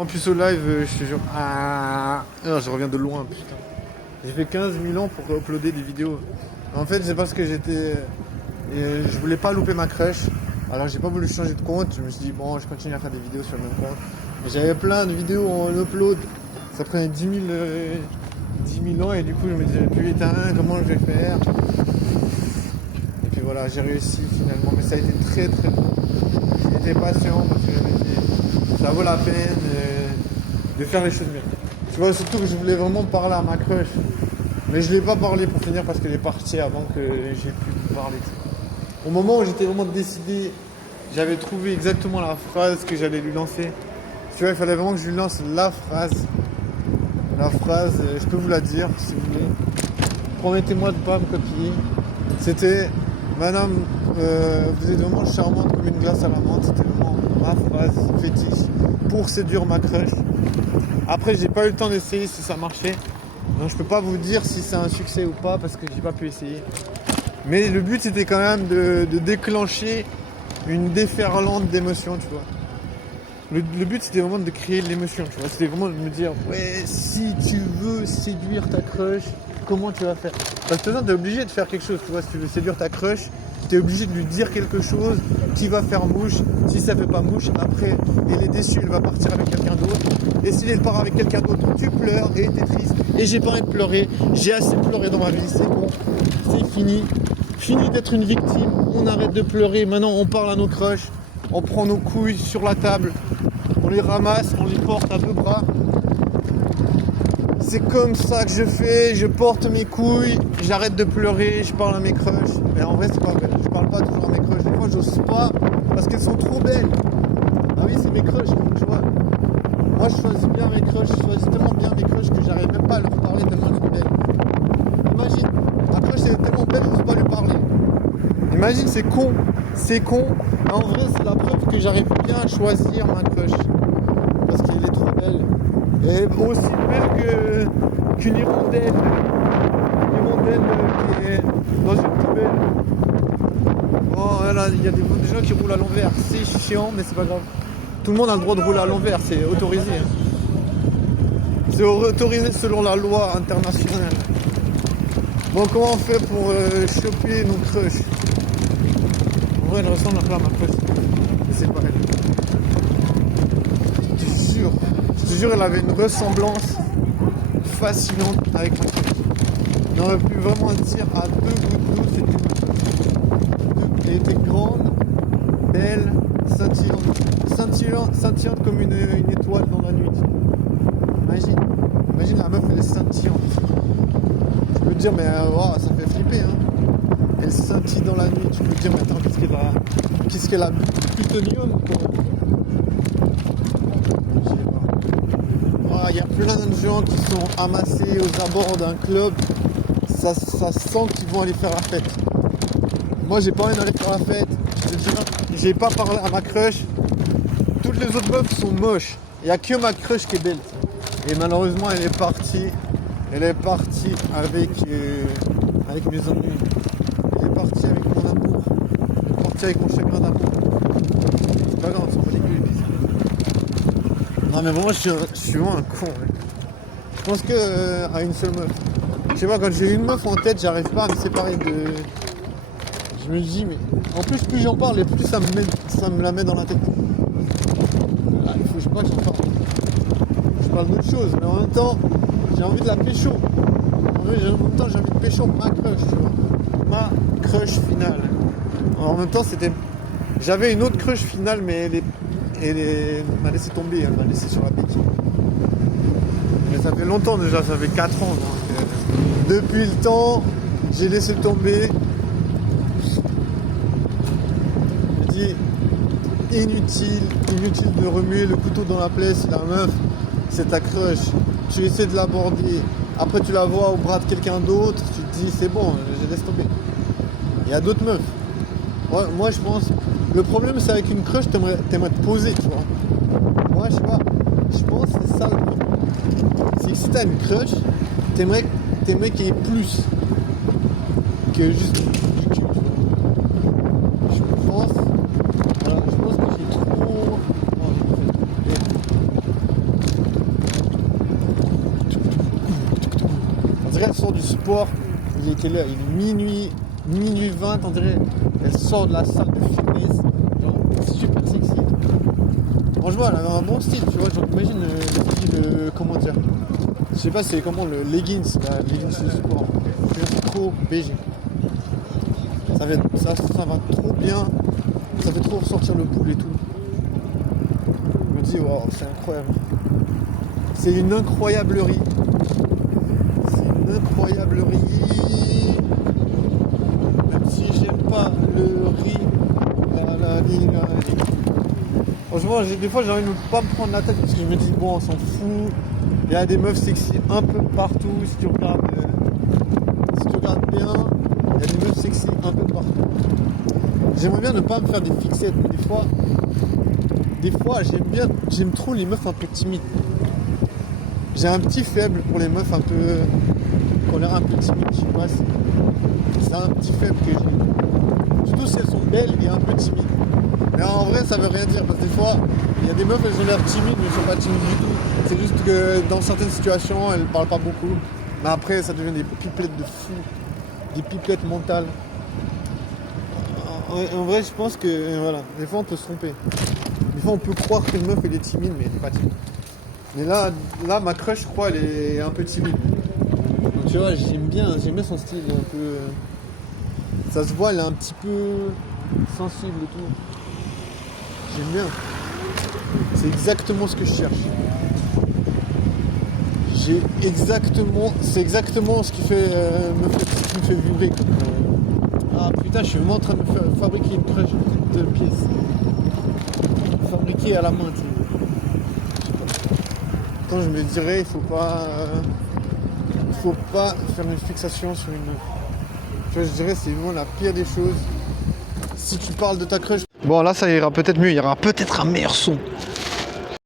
En plus au live, je te jure. Ah, je reviens de loin, putain. J'ai fait 15 000 ans pour uploader des vidéos. En fait, c'est parce que je voulais pas louper ma crush. Alors j'ai pas voulu changer de compte. Je me suis dit, bon, je continue à faire des vidéos sur le même compte. Mais j'avais plein de vidéos en upload. Ça prenait 10 000 ans et du coup, je me disais, putain, comment je vais faire? Et puis voilà, j'ai réussi finalement. Mais ça a été très très long. J'étais patient parce que j'avais dit, ça vaut la peine de faire les choses bien. Tu vois, surtout que je voulais vraiment parler à ma crush. Mais je ne l'ai pas parlé pour finir parce qu'elle est partie avant que j'ai pu parler. Au moment où j'étais vraiment décidé, j'avais trouvé exactement la phrase que j'allais lui lancer. Tu vois, il fallait vraiment que je lui lance la phrase. La phrase, je peux vous la dire si vous voulez. Promettez-moi de ne pas me copier. C'était, Madame, vous êtes vraiment charmante comme une glace à la menthe. C'était vraiment ma phrase fétiche pour séduire ma crush. Après, j'ai pas eu le temps d'essayer si ça marchait. Donc je peux pas vous dire si c'est un succès ou pas parce que j'ai pas pu essayer. Mais le but c'était quand même de déclencher une déferlante d'émotions, tu vois. Le but c'était vraiment de créer de l'émotion, tu vois. C'était vraiment de me dire, ouais, si tu veux séduire ta crush, comment tu vas faire? Parce que t'es obligé de faire quelque chose, tu vois. Si tu veux séduire ta crush, t'es obligé de lui dire quelque chose qui va faire mouche. Si ça fait pas mouche, après elle est déçue, elle va partir avec quelqu'un d'autre. Et si elle part avec quelqu'un d'autre, tu pleures et t'es triste. Et j'ai pas envie de pleurer, j'ai assez pleuré dans ma vie, c'est bon, c'est fini. Fini d'être une victime, on arrête de pleurer, maintenant on parle à nos crushs, on prend nos couilles sur la table, on les ramasse, on les porte à deux bras. C'est comme ça que je fais, je porte mes couilles, j'arrête de pleurer, je parle à mes crushs. Mais en vrai c'est pas vrai, je parle pas toujours à mes crushs, des fois j'ose pas parce qu'elles sont trop belles. Ah oui, c'est mes crushs, tu vois. Moi je choisis bien mes crushs, je choisis tellement bien mes crushs que j'arrive même pas à leur parler tellement elles sont belles. Imagine, ma crush est tellement belle, je ne peux pas lui parler. Imagine, c'est con, mais en vrai c'est la preuve que j'arrive bien à choisir ma crush. Parce qu'elle est trop belle. Et aussi belle qu'une hirondelle. Une hirondelle qui est dans une poubelle. Oh là, il y a des gens qui roulent à l'envers, c'est chiant mais c'est pas grave. Tout le monde a le droit de rouler à l'envers, c'est autorisé. C'est autorisé selon la loi internationale. Bon, comment on fait pour choper nos crushs? En vrai, elle ressemble un peu à ma crush. Mais c'est pas elle. Je te jure, elle avait une ressemblance fascinante avec ma crush. On aurait pu vraiment dire à deux gouttes d'eau, c'était ma crush. Elle était grande, belle, scintillante comme une étoile dans la nuit. Imagine la meuf, elle est scintillante. Tu peux te dire, mais oh, ça fait flipper, hein. Elle scintille dans la nuit. Tu peux te dire, mais attends, qu'est-ce qu'elle a plutonium, quoi. Je sais pas. Il y a plein de gens qui sont amassés aux abords d'un club. Ça sent qu'ils vont aller faire la fête. Moi, j'ai pas envie d'aller faire la fête. Je te jure, j'ai pas parlé à ma crush. Toutes les autres meufs sont moches. Il n'y a que ma crush qui est belle. Et malheureusement, elle est partie avec mes ennuis. Elle est partie avec mon amour. Elle est partie avec mon chagrin d'amour. C'est pas grave, on s'en bat les couilles, les bisous. Non mais vraiment, je suis vraiment un con, mec. Je pense que à une seule meuf. Je sais pas, quand j'ai une meuf en tête, j'arrive pas à me séparer de... Je me dis, mais... En plus j'en parle, et plus ça me la met dans la tête. Là, il faut, je sais pas, que j'en parle. Je parle d'autre chose, mais en même temps, j'ai envie de la pécho. En même temps, j'ai envie de pécho ma crush, tu vois. Ma crush finale. En même temps, j'avais une autre crush finale, mais elle m'a laissé tomber, elle m'a laissé sur la bêtise. Mais ça fait longtemps déjà, ça fait 4 ans. Donc, depuis le temps, j'ai laissé tomber. Je dis, inutile de remuer le couteau dans la plaie si la meuf, c'est ta crush. Tu essaies de l'aborder. Après, tu la vois au bras de quelqu'un d'autre. Tu te dis, c'est bon, je laisse tomber. Il y a d'autres meufs. Moi, je pense... Le problème, c'est avec une crush, t'aimerais te poser, tu vois. Moi, je sais pas. Je pense que c'est ça le problème. C'est que si t'as une crush, t'aimerais qu'il y ait plus que juste du cul, tu vois. Je pense que j'ai trop... dirait elle sort du sport. Il est quelle heure? Il est minuit 20, on dirait. Elle sort de la salle de fitness. Genre, super sexy. Franchement, elle a un bon style, tu vois. Genre, imagine le style, comment dire. Je sais pas, c'est comment le leggings, la leggings de sport. C'est trop BG. Ça va trop bien. Ça fait trop ressortir le boule et tout. Je me dis, wow, c'est incroyable. C'est une incroyablerie. C'est une incroyablerie. Même si j'aime pas le riz. Franchement, des fois j'ai envie de ne pas me prendre la tête parce que je me dis, bon, on s'en fout. Il y a des meufs sexy un peu partout. Si tu regardes bien, il y a des meufs sexy un peu partout. J'aimerais bien ne pas me faire des fixettes, mais des fois j'aime trop les meufs un peu timides. J'ai un petit faible pour les meufs un peu qui ont l'air un peu timides, je sais pas, c'est un petit faible que j'ai. Surtout si elles sont belles et un peu timides. Mais en vrai ça veut rien dire parce que des fois il y a des meufs elles ont l'air timides mais elles sont pas timides du tout. C'est juste que dans certaines situations elles parlent pas beaucoup. Mais après ça devient des pipelettes de fou, des pipelettes mentales. En vrai, je pense que voilà, des fois on peut se tromper. Des fois on peut croire qu'une meuf elle est timide, mais elle n'est pas timide. Mais là, ma crush, je crois, elle est un peu timide. Donc tu vois, j'aime bien son style un peu. Ça se voit, elle est un petit peu sensible et tout. J'aime bien. C'est exactement ce que je cherche. C'est exactement ce qui me fait vibrer. Ah putain, je suis vraiment en train de me fabriquer une crush de pièces. Fabriquer à la main, tu sais. Quand je me dirais, il faut pas faire une fixation sur une meuf. Tu vois, je dirais, c'est vraiment la pire des choses. Si tu parles de ta crush. Bon, là, ça ira peut-être mieux. Il y aura peut-être un meilleur son.